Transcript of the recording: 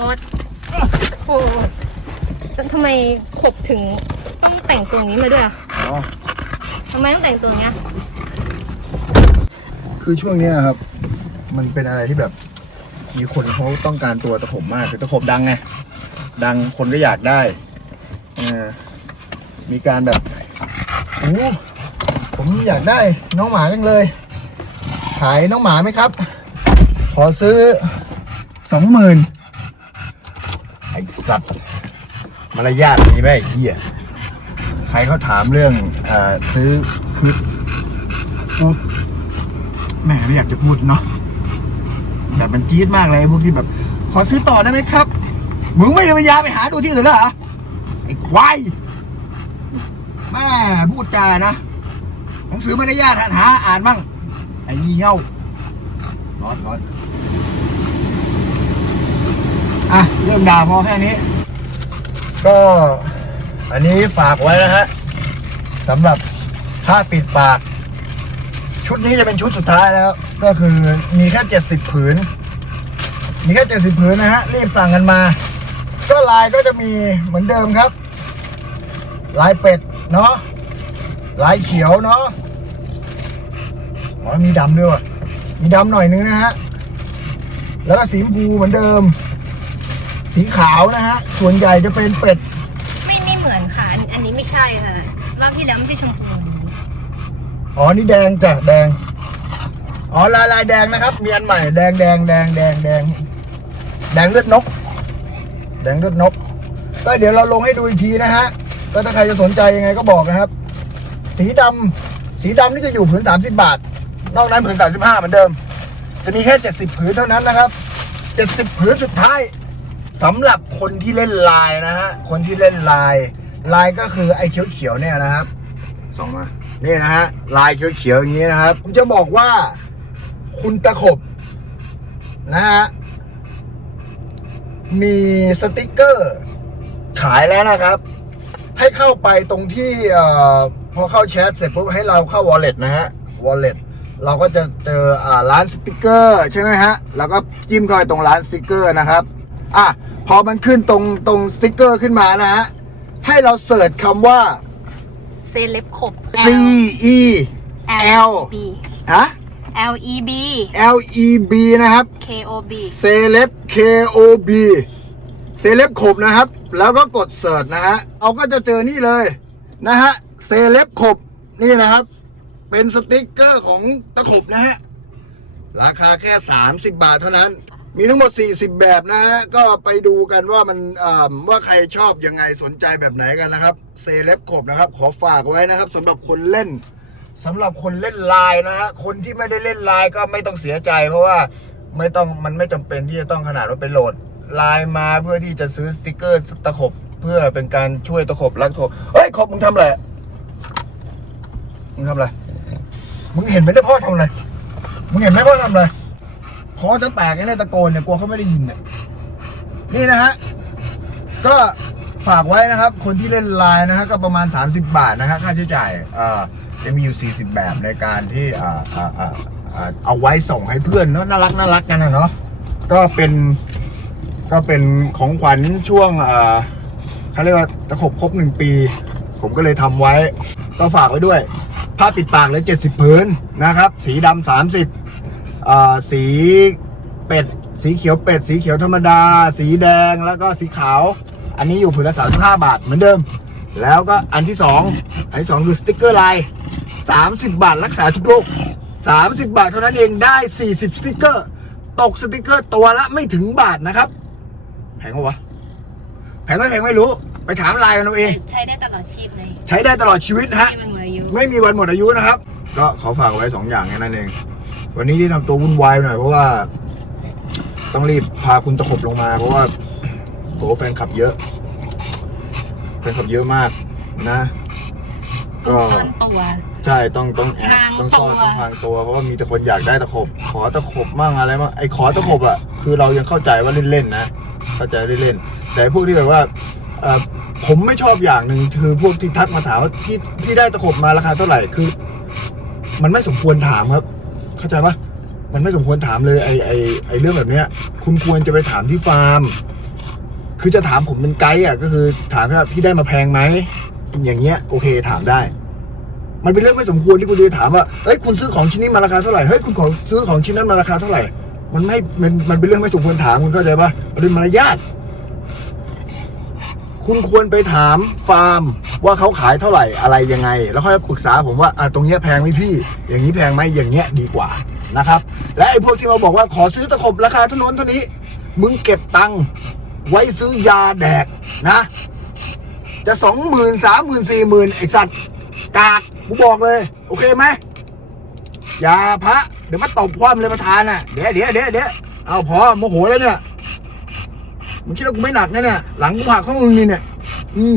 ออสโอ้แล้วทำไมขบถึงต้องแต่งตัวนี้มาด้วยอะอ๋อทำไมต้องแต่งตัวอย่างเงี้ย คือช่วงเนี้ยครับ มันเป็นอะไรที่แบบ มีคนเขาต้องการตัวตะขบมากคือตะขบดังไง ดังคนก็อยากได้เออมีการแบบโอ้ผมอยากได้น้องหมาจังเลย ขายน้องหมาไหมครับ ขอซื้อสองหมื่นไอ สัตว์มารยาทมีไหมไอ้เหี้ยใครเขาถามเรื่องเออซื้อคือกูแหม่ไม่อยากจะพูดเนาะแบบมันจี๊ดมากเลยไอ้พวกที่แบบ ขอซื้อต่อได้ไหมครับ มึงไม่มีปัญญาไปหาดูที่อื่นแล้วเหรอไอ้ควายแม่พูดจานะหนังสือมารยาทหาอ่านมั่งไอ้ยี่เง่าร้อนร้อน อะเรื่องด่าพอแค่นี้ ก็อันนี้ฝากไว้นะฮะสำหรับผ้าปิดปาก ชุดนี้จะเป็นชุดสุดท้ายแล้ว ก็คือมีแค่เจ็ดสิบผืน มีแค่เจ็ดสิบผืนนะฮะ รีบสั่งกันมา ก็ลายก็จะมีเหมือนเดิมครับ ลายเป็ดเนาะลายเขียวเนาะอ๋อมีดำด้วยว่ะมีดำหน่อยนึงนะฮะ แล้วก็สีชมพูเหมือนเดิม สีขาวนะฮะ ส่วนใหญ่จะเป็นเป็ด ไม่ไม่เหมือนค่ะ อันอันนี้ไม่ใช่ค่ะ รอบที่แล้วไม่ใช่ชมพูแบบนี้อ๋อ นี่แดงจ้ะแดง อ๋อลายลายแดงนะครับ มีอันใหม่ แดงแดงแดงแดงแดงแดงเลือดนก แดงเลือดนก ก็เดี๋ยวเราลงให้ดูอีกทีนะฮะ ก็ถ้าใครจะสนใจยังไงก็บอกนะครับ สีดำสีดำนี่จะอยู่ผืน30 บาท นอกนั้นผืน35เหมือนเดิม จะมีแค่ 70 ผืนเท่านั้นนะครับ 70 ผืนสุดท้าย สำหรับคนที่เล่นลายนะฮะ คนที่เล่นลาย ลายก็คือไอ้เขียวๆเนี่ยนะครับส่องมานี่นะฮะลายเขียวๆอย่างนี้นะครับ ผมจะบอกว่า คุณตะขบนะฮะมีสติกเกอร์ ขายแล้วนะครับ ให้เข้าไปตรงที่ออพอเข้าแชทเสร็จปุ๊บให้เราเข้า wallet นะฮะ wallet เราก็จะเจออร้านสติกเกอร์ ใช่ไหมฮะ แล้วก็จิ้มเข้าไปตรงร้านสติกเกอร์นะครับ อะพอมันขึ้นตรงตรงสติกเกอร์ขึ้นมานะฮะให้เราเสิร์ชคำว่า เซเลบขบ C E L B ฮะ L E B L E B นะครับ K O B เซเลบ K O B เซเลบขบนะครับ แล้วก็กดเสิร์ชนะฮะเอาก็จะเจอนี่เลยนะฮะเซเลบขบนี่นะครับ เป็นสติกเกอร์ของตะขบนะฮะราคาแค่ 30 บาทเท่านั้น มีทั้งหมด 40 แบบนะฮะ ก็ไปดูกันว่ามันว่าใครชอบยังไงสนใจแบบไหนกันนะครับ เซเลบขบนะครับ ขอฝากไว้นะครับสำหรับคนเล่นสำหรับคนเล่นไลน์นะฮะ คนที่ไม่ได้เล่นไลน์ก็ไม่ต้องเสียใจ เพราะว่าไม่ต้องมันไม่จำเป็นที่จะต้องขนาดว่าไปโหลดไลน์มาเพื่อที่จะซื้อสติกเกอร์ตะขบ เพื่อเป็นการช่วยตะขบรักโทเฮ้ยขบมึงทำอะไรมึงทำอะไรมึงเห็นไหมเนี่ยพ่อทำอะไรมึงเห็นไหมพ่อทำอะไร คอจะแตกไอ้เนี่ยตะโกนเนี่ยกลัวเขาไม่ได้ยินเนี่ยนี่นะฮะก็ฝากไว้นะครับ คนที่เล่นไลน์นะฮะก็ประมาณ 30 บาทนะฮะค่าใช้จ่ายอ่าจะมีอยู่ 40 แบบในการที่อ่าอ่อ่าอ่าเอาไว้ส่งให้เพื่อนเนาะน่ารักน่ารักกันนะเนาะก็เป็นก็เป็นของขวัญช่วงอ่าเขาเรียกว่าตะขบครบหนึ่งปี ผมก็เลยทำไว้ ก็ฝากไว้ด้วย ผ้าปิดปากเลย70พื้นนะครับ สีดำ30 สีเป็ด สีเขียวเป็ด สีเขียวธรรมดา สีแดงแล้วก็สีขาว อันนี้อยู่ผืนละ35บาทเหมือนเดิม แล้วก็อันที่2อันที่2คือสติ๊กเกอร์ลาย30บาทรักษาทุกโรค30บาทเท่านั้นเองได้40สติ๊กเกอร์ ตกสติ๊กเกอร์ตัวละไม่ถึงบาทนะครับ แพงปะวะแพงไม่แพงไม่รู้ ไปถามไลน์กันเอาเอง ใช้ได้ตลอดชีพเลยใช้ได้ตลอดชีวิตฮะไม่มันเหลืออยู่ไม่มีวันหมดอายุนะครับ ก็ขอฝากไว้สองอย่างแค่นั้นเอง วันนี้ที่ทำตัววุ่นวายหน่อยเพราะว่า ต้องรีบพาคุณตะขบลงมา เพราะว่าโหแฟนคลับเยอะแฟนคลับเยอะมากนะต้ก็องซ่อนตัว ใช่ต้องต้องแอบพรางต้องซ่อนตัวต้องพรางตัวเพราะว่ามีแต่คนอยากได้ตะขบ ขอตะขบมั่งอะไรมั่งไอ้ขอตะขบอะคือเรายังเข้าใจว่าเล่นๆนะเข้าใจเล่นๆแต่พวกที่แบบว่าเอ่อผมไม่ชอบอย่างหนึ่งคือพวกที่ทักมาถามว่าพี่พี่ได้ตะขบมาราคาเท่าไหร่คือ มันไม่สมควรถามครับ เข้าใจปะมันไม่สมควรถามเลยไอ้ไอไอเรื่องแบบเนี้ย คุณควรจะไปถามที่ฟาร์ม คือจะถามผมเป็นไกด์อะก็คือ ถามว่าพี่ได้มาแพงไหมอย่างเงี้ยโอเคถามได้ มันเป็นเรื่องไม่สมควรที่คุณจะไปถามว่าเอ้ยคุณซื้อของชิ้นนี้มาราคาเท่าไหร่เฮ้ยคุณของซื้อของชิ้นนั้นมาราคาเท่าไหร่ มันไม่มันมันเป็นเรื่องไม่สมควรถามคุณเข้าใจปะมันเป็นมารยาทคุณควรไปถามฟาร์ม ว่าเขาขายเท่าไหร่อะไรยังไง แล้วค่อยปรึกษาผมว่าอะตรงเนี้ยแพงไหมพี่ อย่างนี้แพงไหมอย่างเงี้ยดีกว่านะครับและไอ้พวกที่มาบอกว่าขอซื้อตะขบราคาเท่านั้นเท่านี้ มึงเก็บตังค์ไว้ซื้อยาแดกนะ จะสองหมื่นสามหมื่นสี่หมื่นไอสัตว์กากกูบอกเลย โอเคไหมอย่าพระเดี๋ยวมาตบคว่ำเลยประธานอะเดี๋ยวเดี๋ยวเดี๋ยวเดี๋ยวเอาพอโมโหแล้วเนี่ยมึงคิดว่ากูไม่หนักนะเนี่ยหลังกูหักข้างมึงนี่เนี่ยอืม